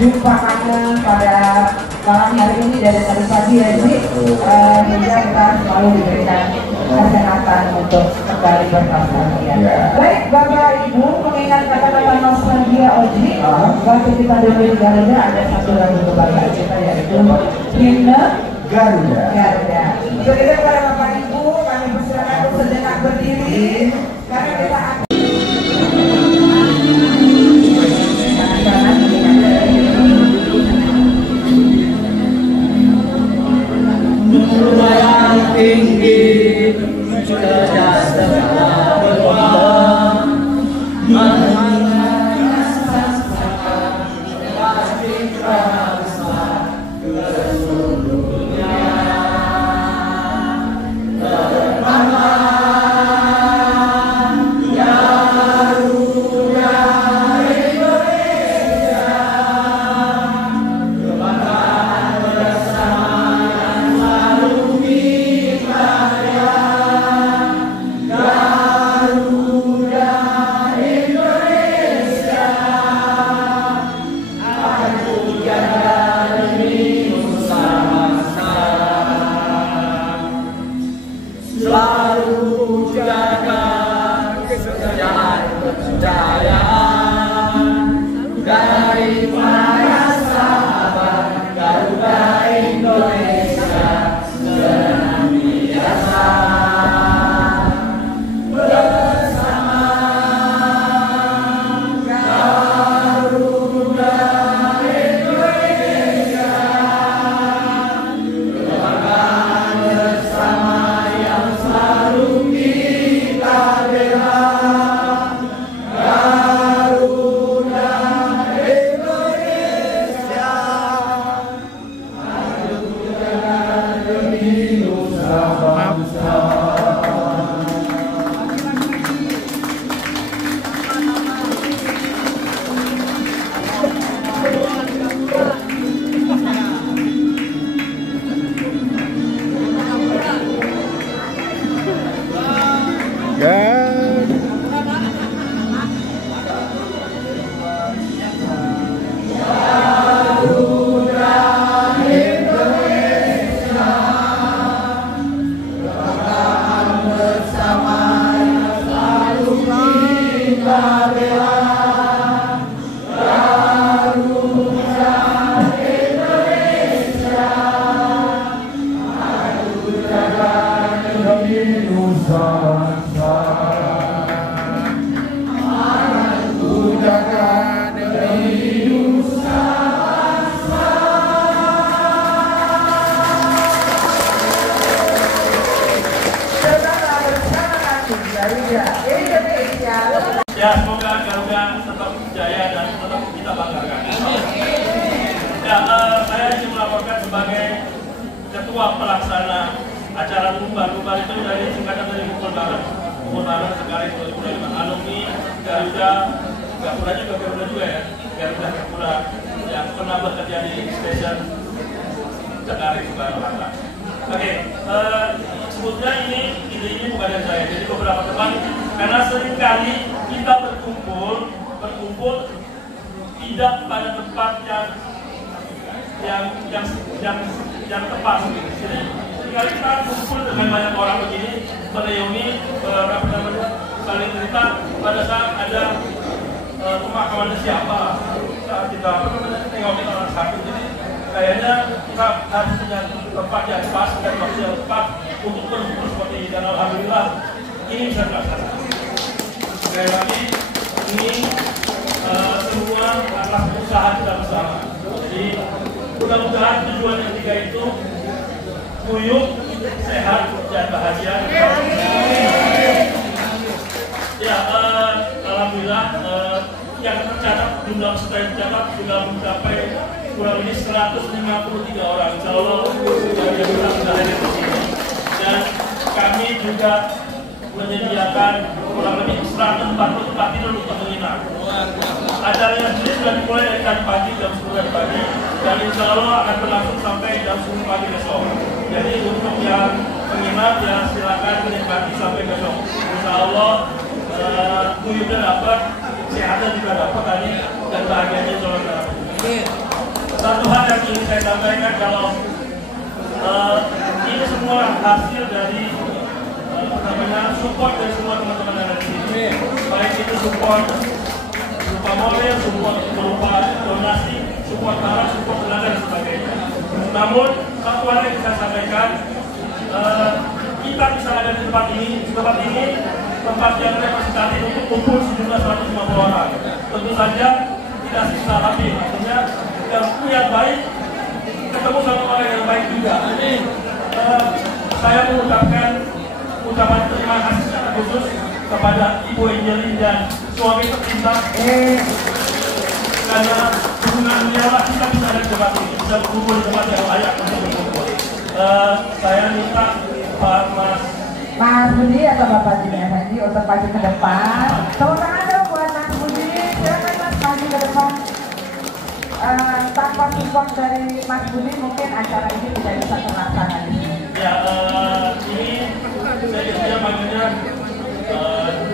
jumpa kangen pada malam hari ini dari tadi pagi ya Ji, hingga kita selalu diberikan kesehatan untuk kembali berpasangan. Baik Bapak Ibu, mengingat kata-kata nostalgia Oji, waktu kita dulu di Garuda ada satu lagu kebangsaan kita yaitu Himne Garuda. Untuk itu kepada Bapak Ibu, kami persilakan untuk sejenak berdiri karena kita akan tinggi cerdas dan berubah ya, semoga Garuda tetap jaya dan tetap kita banggakan. Ya, saya ingin melaporkan sebagai ketua pelaksana acara Lumba itu dari singkatan dari Umur Barat sekali 2005 alumni Garuda juga ya, Garuda Gapura yang pernah bekerja di stasiun Cengkareng Soekarno-Hatta. Oke, sebetulnya ini bukan dari saya, jadi beberapa teman karena seringkali kita berkumpul tidak pada tempat yang tepat gitu. Jadi seringkali kita kumpul dengan banyak orang begini, mereuni saling cerita pada saat ada pemakaman siapa, saat kita tengokin orang sakit. Jadi kayaknya kita harus punya tempat yang pas dan waktu yang tepat untuk berkumpul seperti ini, dan alhamdulillah ini bisa terlaksana. Sekali lagi, ini semua adalah usaha kita bersama. Jadi mudah-mudahan tujuan yang tiga itu guyup, sehat, dan bahagia. Ya, alhamdulillah yang tercatat, jumlah peserta yang tercatat sudah mencapai kurang lebih 153 orang. Insya Allah sudah hadir di sini. Dan kami juga menyediakan kurang lebih 140 tempat tidur untuk menginap. Acaranya sendiri sudah dimulai dari tadi pagi, jam 10 pagi, dan insya Allah akan berlangsung sampai jam 10 pagi besok. Jadi untuk yang menginap ya silakan menikmati sampai besok. Insya Allah guyupnya dapat, sehatnya juga dapat tadi, dan bahagianya insya Allah dapat. satu hal yang ingin saya sampaikan kalau ini semua hasil dari support dari semua teman-teman yang ada di sini, baik itu support berupa moral, support berupa donasi, support barang, support tenaga dan sebagainya. Namun satu hal yang saya sampaikan, kita bisa ada di tempat ini tempat yang representatif untuk kumpul sejumlah 150 orang. Tentu saja tidak sisa habis, artinya yang punya baik ketemu sama orang yang baik juga. Jadi saya mengucapkan ucapan terima kasih secara khusus kepada Ibu Angelin dan suami tercinta, karena hubungan beliau kita bisa ada di tempat ini, bisa berkumpul di tempat yang layak untuk berkumpul. Saya minta Pak Mas Budi atau Bapak Jimmy Effendi untuk maju ke depan. Tepuk tangan dong buat Mas Budi. Silakan Mas maju ke depan. Tanpa support dari Mas Budi mungkin acara ini tidak bisa terlaksana di sini. Ya, ini saya biasanya manggilnya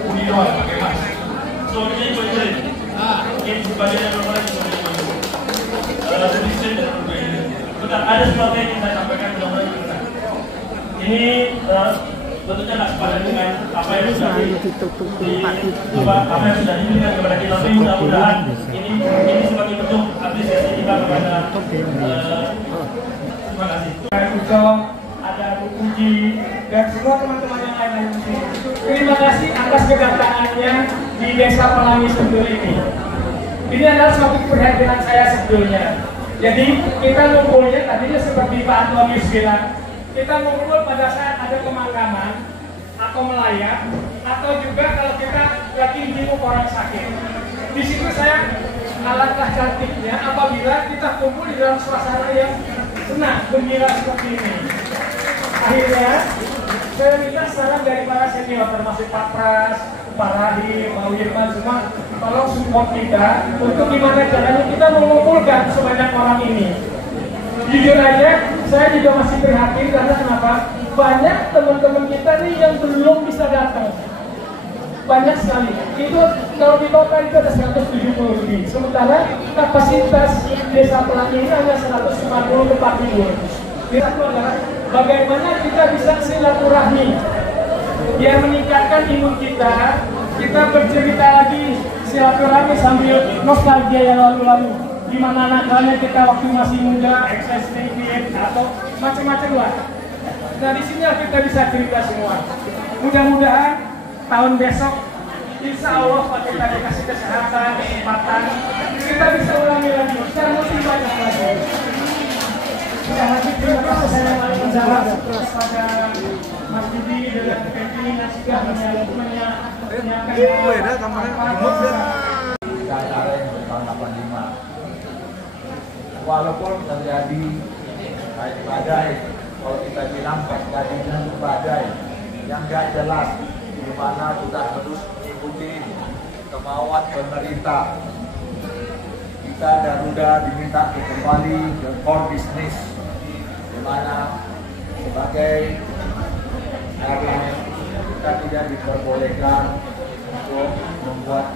Budi doang pakai Mas. Suaminya Ibu Angelin. Mungkin sebagiannya belum lagi suaminya Ibu Angelin. Bentar, ada sesuatu yang ingin saya sampaikan mudah-mudahan benar. Ini tentunya tidak sepadan dengan apa yang sudah diberikan kepada kita, tapi mudah-mudahan ini sebagai bentuk apresiasi kita kepada terima kasih. Ada Ucok, ada Bu Puji, dan semua teman-teman yang lain di sini. Terima kasih atas kedatangannya di Desa Pelangi Sentul ini. Ini adalah suatu keprihatinan saya sebetulnya. Jadi kita ngumpulnya tadinya seperti Pak Antonius bilang, kita ngumpul pada saat ada pemakaman atau melayat, atau juga kalau kita lagi jenguk orang sakit. Di situ saya alangkah cantiknya apabila kita kumpul di dalam suasana yang senang, gembira seperti ini. Akhirnya saya minta saran dari para senior termasuk Pak Pras, Pak Rahim, Pak Wirman, semua tolong support kita untuk gimana caranya kita mengumpulkan sebanyak orang ini. Jujur aja, saya juga masih prihatin karena kenapa? Banyak teman-teman kita nih yang belum bisa datang. Banyak sekali. Itu kalau di total itu ada 170 lebih. Sementara kapasitas Desa Pelangi ini hanya 150 tempat tidur. Itu adalah bagaimana kita bisa silaturahmi yang meningkatkan imun kita. Kita bercerita lagi silaturahmi sambil nostalgia yang lalu-lalu. Gimana nakalnya kita waktu masih muda, ekstensif atau macam-macam lah. Nah di sini kita bisa cerita semua. Mudah-mudahan tahun besok, insya Allah Pak kita dikasih kesehatan, kesempatan, kita bisa ulangi lagi. Sekarang masih banyak lagi. Terima kasih saya menjawab kepada Mas Didi dengan Kevin yang sudah menyiapkan walaupun terjadi badai, kalau kita bilang terjadinya badai yang nggak jelas, di mana sudah terus mengikuti kemauan pemerintah. Kita Garuda diminta kembali ke core business, di mana sebagai airline kita tidak diperbolehkan untuk membuat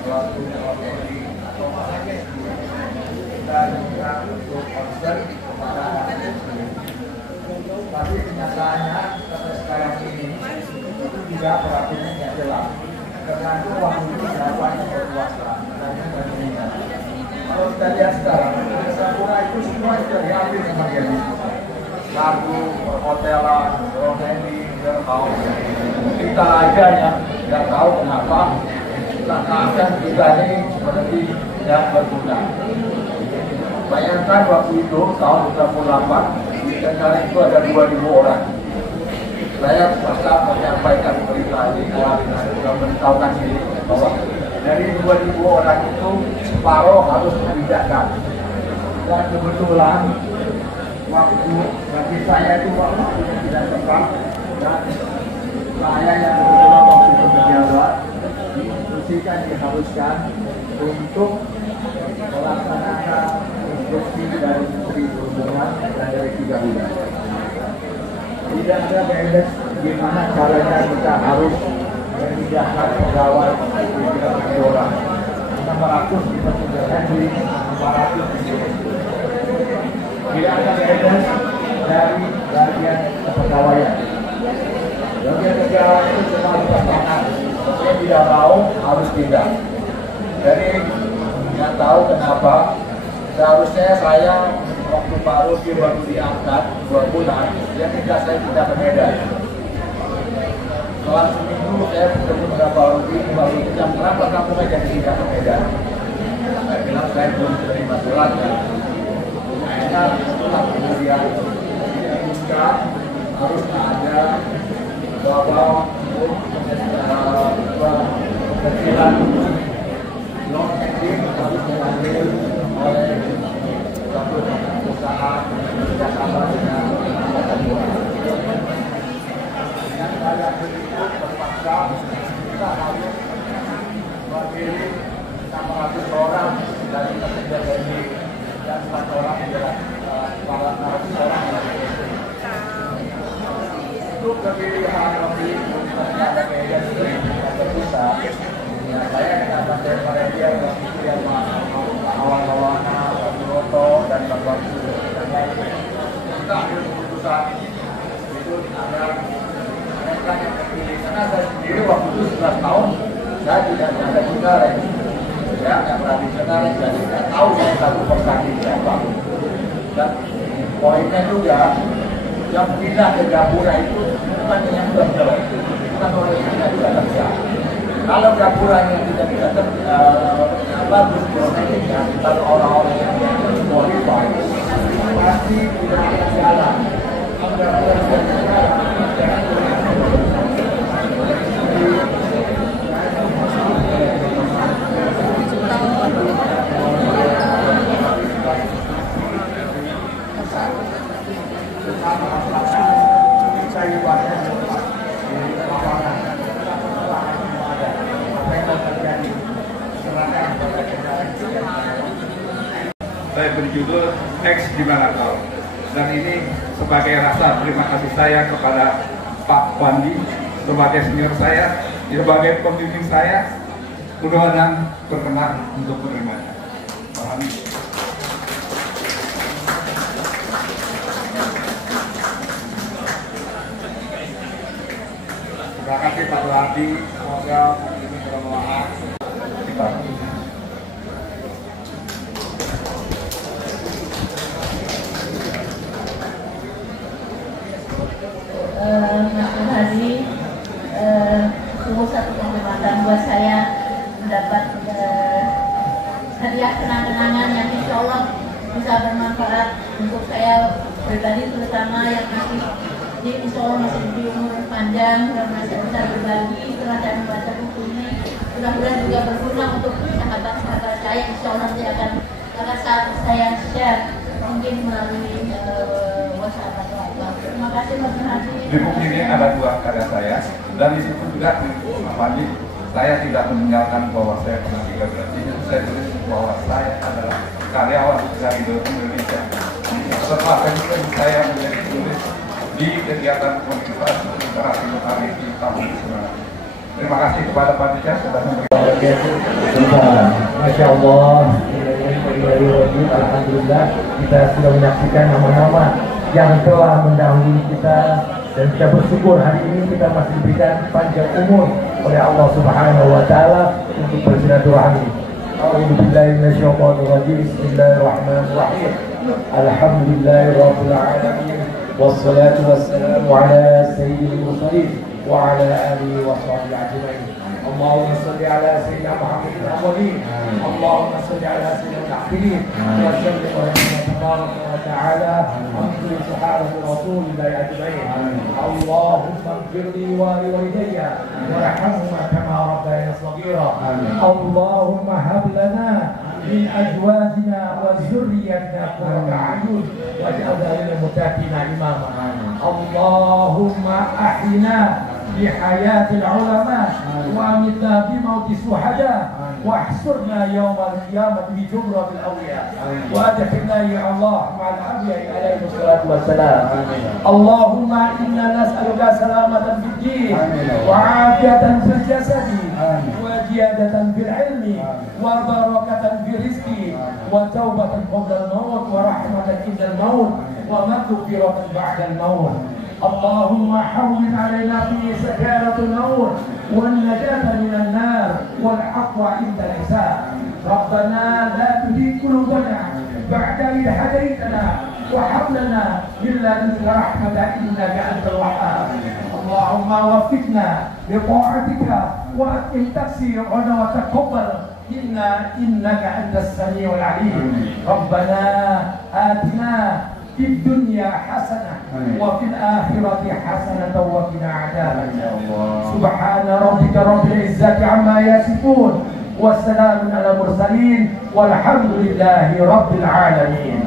suatu strategi atau package. Kita juga untuk concern kepada tapi kenyataannya sampai sekarang ini itu juga peraturannya tidak jelas. Karena itu waktu itu siapa yang berkuasa dan yang berminat. Kalau kita lihat sekarang, Sakura itu semua sudah diambil sama dia. Lagu, perhotelan, rohani, warehouse. Kita aja yang tidak tahu kenapa seakan kita ini seperti tidak berguna. Bayangkan waktu itu tahun 98 di Tenggara itu ada 2.000 orang. Saya pasca menyampaikan berita ini, sudah memberitahukan ini bahwa dari 2.000 orang itu separuh harus dipindahkan. Dan kebetulan waktu bagi saya itu waktu tidak tepat dan saya yang kebetulan waktu itu pejabat diinstruksikan diharuskan untuk melaksanakan instruksi dari Menteri Perhubungan dan dari 3 bulan. Tidak ada guidance gimana caranya kita harus memindahkan pegawai di orang. 600 diperkirakan di 400 di tidak ada guidance dari bagian kepegawaian. Bagian kepegawaian itu cuma dipastikan dia tidak mau harus pindah. Jadi nggak tahu kenapa seharusnya saya waktu Pak Rudi baru diangkat 2 bulan, dia minta saya pindah ke Medan. Setelah seminggu saya bertemu dengan Pak Rudi bilang, kenapa kamu ngajak pindah ke Medan? Saya bilang saya belum terima surat kan. Akhirnya setelah kemudian diumumkan harus ada bahwa kecilan long ending harus diambil oleh suatu perusahaan kerjasama dengan yang saya berikut terpaksa kita harus memilih 600 orang dari pekerja TNI dan 4 orang adalah para orang untuk pemilihan memilih ada media yang bisa. Ya, saya kena pada dia yang awal-awalnya Pak Broto dan Pak Baksu dan lain-lain. Kita ambil keputusan itu ada mereka yang terpilih karena saya sendiri waktu itu 11 tahun saya tidak ada juga ya yang tradisional jadi saya tahu saya satu persatu siapa. Dan poinnya juga yang pindah ke Gapura itu bukan yang berjelek, bukan orang yang tidak bisa kerja. Kalau Gapuranya tidak bisa bagus prosesnya, kalau orang-orang yang qualified pasti tidak akan jalan. Saya berjudul X di mana kau, dan ini sebagai rasa terima kasih saya kepada Pak Wandi sebagai senior saya, sebagai pembimbing saya. Mudah-mudahan berkenan untuk menerimanya. Pak Wandi. Terima kasih Pak Wandi, semoga ini bermanfaat. Mas Hadi, sungguh satu kehormatan buat saya mendapat hadiah kenang-kenangan yang insya Allah bisa bermanfaat untuk saya pribadi, terutama yang masih insya Allah masih di umur panjang dan masih bisa berbagi setelah saya membaca buku ini. Mudah-mudahan juga berguna untuk sahabat-sahabat saya, insya Allah nanti akan saya share mungkin melalui WhatsApp atau apa. Terima kasih Mas Hadi. Di buku ini ada 2 karya saya, dan di situ juga Pak Wandi, saya tidak meninggalkan bahwa saya pernah tinggal di sini. Saya tulis bahwa saya adalah karyawan dari Indonesia. Setelah saya menjadi tulis di kegiatan komunitas literasi Betawi di tahun 19. Terima kasih kepada panitia sudah memberikan. Masya Allah, alhamdulillah kita sudah menyaksikan nama-nama yang telah mendahului kita, dan kita bersyukur hari ini kita masih diberikan panjang umur oleh Allah Subhanahu wa taala untuk bersilaturahmi. A'udzubillahi minasyaitonir rajim. Bismillahirrahmanirrahim. Alhamdulillahirabbil alamin. Wassalatu wassalamu ala sayyidil mursalin wa ala alihi wa sahbihi ajma'in. اللهم صل على سيدنا محمد الأولين، اللهم صل على سيدنا الآخرين، وسلم وسلم تبارك وتعالى عن كل صحابة رسول الله أجمعين. اللهم اغفر لي ولوالدي وارحمهما كما ربياني صغيرا. اللهم هب لنا من أزواجنا وذريتنا قرة أعين واجعلنا للمتقين إماما. اللهم أحينا بحياة العلماء وأمتنا بموت الشهداء واحشرنا يوم القيامة بزمرة الأولياء وأدخلنا يا الله مع الأنبياء عليهم الصلاة والسلام. اللهم إنا نسألك سلامة في الدين وعافية في الجسد وزيادة في العلم وبركة في الرزق وتوبة قبل الموت ورحمة عند الموت ومغفرة بعد الموت. اللهم حول علينا في سكارة الموت والنجاة من النار والعفو عند الحساب. ربنا لا تزغ قلوبنا بعد إذ هديتنا وهب لنا من لدنك رحمة إنك أنت الوهاب. اللهم وفقنا لطاعتك وأتم تقصيرنا وتقبل منا إنك أنت السميع العليم. ربنا آتنا في الدنيا حسنة وفي الآخرة حسنة وقنا عذاب النار. سبحان ربك رب العزة عما يصفون والسلام على المرسلين والحمد لله رب العالمين.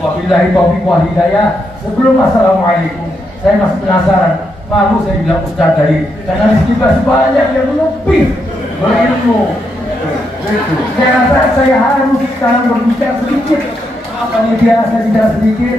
Wabillahi taufiq wal hidayah. Sebelum assalamualaikum, saya masih penasaran. Malu saya bilang ustaz tadi, karena di masih banyak yang lebih berilmu. Saya rasa saya harus sekarang berbicara sedikit. Apa nih biasa bicara sedikit?